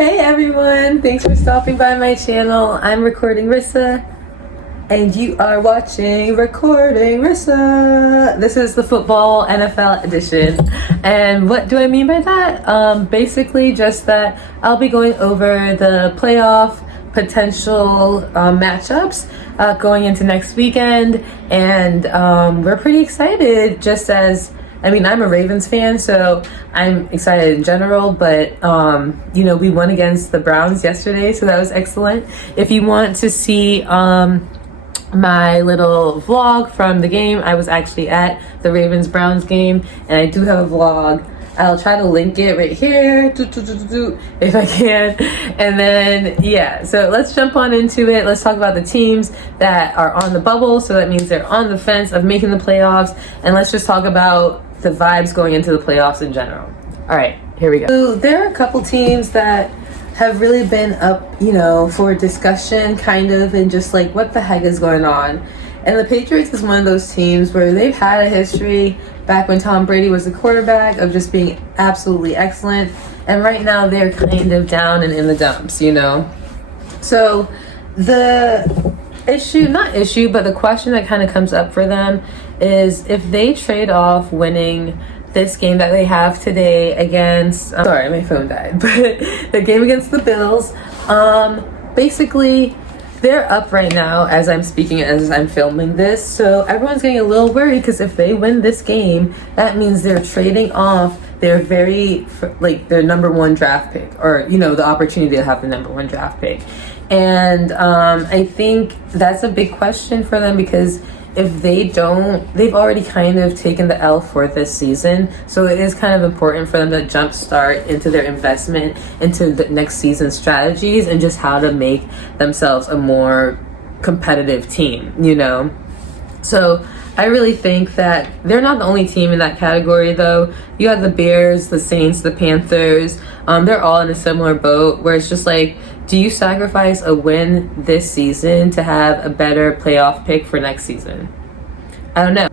Hey everyone, thanks for stopping by my channel. I'm Recording Rissa, and you are watching Recording Rissa. This is the football NFL edition. And what do I mean by that? Basically just that I'll be going over the playoff potential matchups going into next weekend, and we're pretty excited. I'm a Ravens fan, so I'm excited in general, but we won against the Browns yesterday, so that was excellent. If you want to see my little vlog from the game, I was actually at the Ravens-Browns game, and I do have a vlog. I'll try to link it right here if I can. And then, yeah, so let's jump on into it. Let's talk about the teams that are on the bubble. So that means they're on the fence of making the playoffs. And let's just talk about the vibes going into the playoffs in general. All right, here we go. So there are a couple teams that have really been up, for discussion kind of, and just like, what the heck is going on? And the Patriots is one of those teams where they've had a history back when Tom Brady was the quarterback of just being absolutely excellent. And right now they're kind of down and in the dumps, So the the question that kind of comes up for them is if they trade off winning this game that they have today against, sorry, my phone died, but the game against the Bills, basically, they're up right now as I'm speaking, as I'm filming this. So everyone's getting a little worried because if they win this game, that means they're trading off their their number one draft pick, or, the opportunity to have the number one draft pick. And I think that's a big question for them, because if they don't, they've already kind of taken the L for this season. So it is kind of important for them to jumpstart into their investment into the next season's strategies and just how to make themselves a more competitive team, So I really think that they're not the only team in that category, though. You have the Bears, the Saints, the Panthers. They're all in a similar boat where it's just like, do you sacrifice a win this season to have a better playoff pick for next season? I don't know.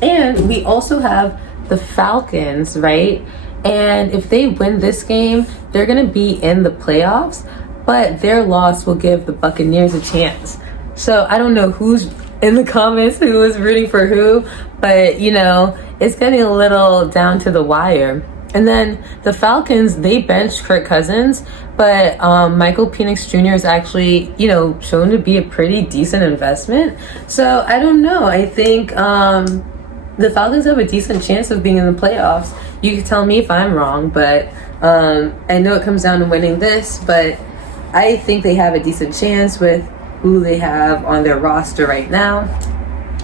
And we also have the Falcons, right? And if they win this game, they're going to be in the playoffs, but their loss will give the Buccaneers a chance. So I don't know who's in the comments who is rooting for who, but it's getting a little down to the wire. And then the Falcons, they benched Kirk Cousins, but Michael Penix Jr. is actually, shown to be a pretty decent investment. So I don't know. I think the Falcons have a decent chance of being in the playoffs. You can tell me if I'm wrong, but I know it comes down to winning this, but I think they have a decent chance with who they have on their roster right now.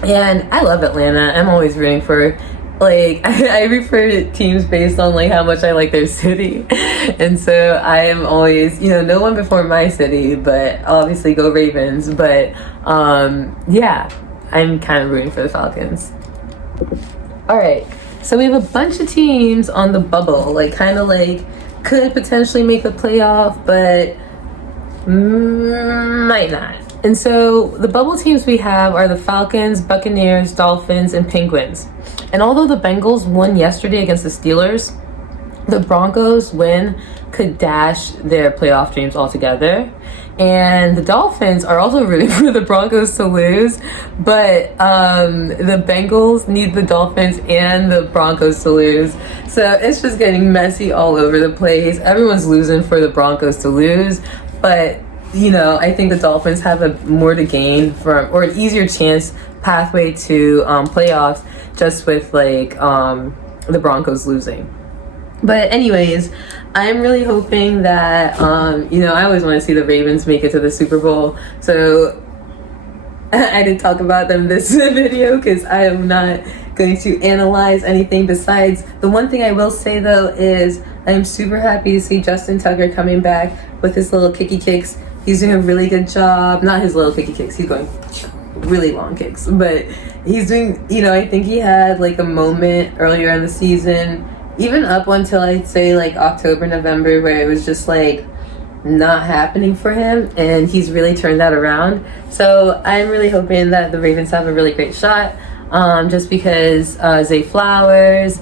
And I love Atlanta. I'm always rooting for, I refer to teams based on how much I like their city. And so I am always, no one before my city, but I'll obviously go Ravens. But yeah, I'm kind of rooting for the Falcons. All right, so we have a bunch of teams on the bubble, could potentially make the playoff, but might not. And so the bubble teams we have are the Falcons, Buccaneers, Dolphins, and Penguins. And although the Bengals won yesterday against the Steelers, the Broncos win could dash their playoff dreams altogether. And the Dolphins are also rooting for the Broncos to lose, but the Bengals need the Dolphins and the Broncos to lose. So it's just getting messy all over the place. Everyone's losing for the Broncos to lose, but I think the Dolphins have a more to gain or an easier chance pathway to playoffs just with the Broncos losing. But anyways, I'm really hoping that I always want to see the Ravens make it to the Super Bowl. So I didn't talk about them this video because I am not going to analyze anything besides the one thing I will say though is I'm super happy to see Justin Tucker coming back with his little kicky kicks. He's doing a really good job. Not his little kicky kicks. He's going really long kicks. But he's doing, I think he had a moment earlier in the season, even up until I'd say October, November, where it was just not happening for him. And he's really turned that around. So I'm really hoping that the Ravens have a really great shot. Just because Zay Flowers,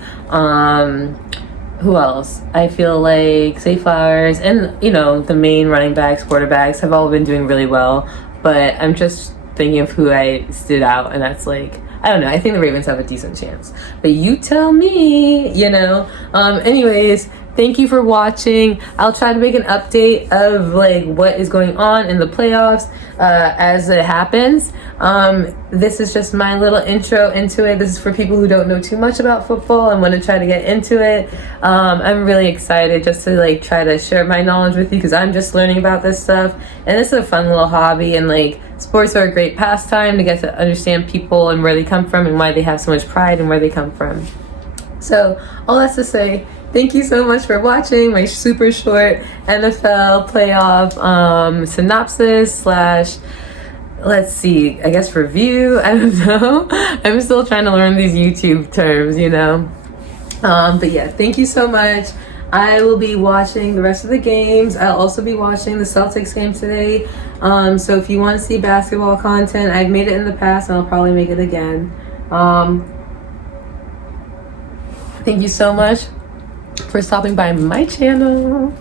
who else? I feel like Zay Flowers and, you know, the main running backs, quarterbacks have all been doing really well. But I'm just thinking of who I stood out, and that's like, I don't know. I think the Ravens have a decent chance. But you tell me, you know. Anyways, thank you for watching. I'll try to make an update of like what is going on in the playoffs as it happens. This is just my little intro into it. This is for people who don't know too much about football and want to try to get into it. I'm really excited just to like try to share my knowledge with you because I'm just learning about this stuff. And this is a fun little hobby, and like sports are a great pastime to get to understand people and where they come from and why they have so much pride and where they come from. So all that's to say, thank you so much for watching my super short NFL playoff synopsis slash, let's see, I guess review. I don't know. I'm still trying to learn these YouTube terms, you know. But yeah, thank you so much. I will be watching the rest of the games. I'll also be watching the Celtics game today. So if you want to see basketball content, I've made it in the past and I'll probably make it again. Thank you so much for stopping by my channel.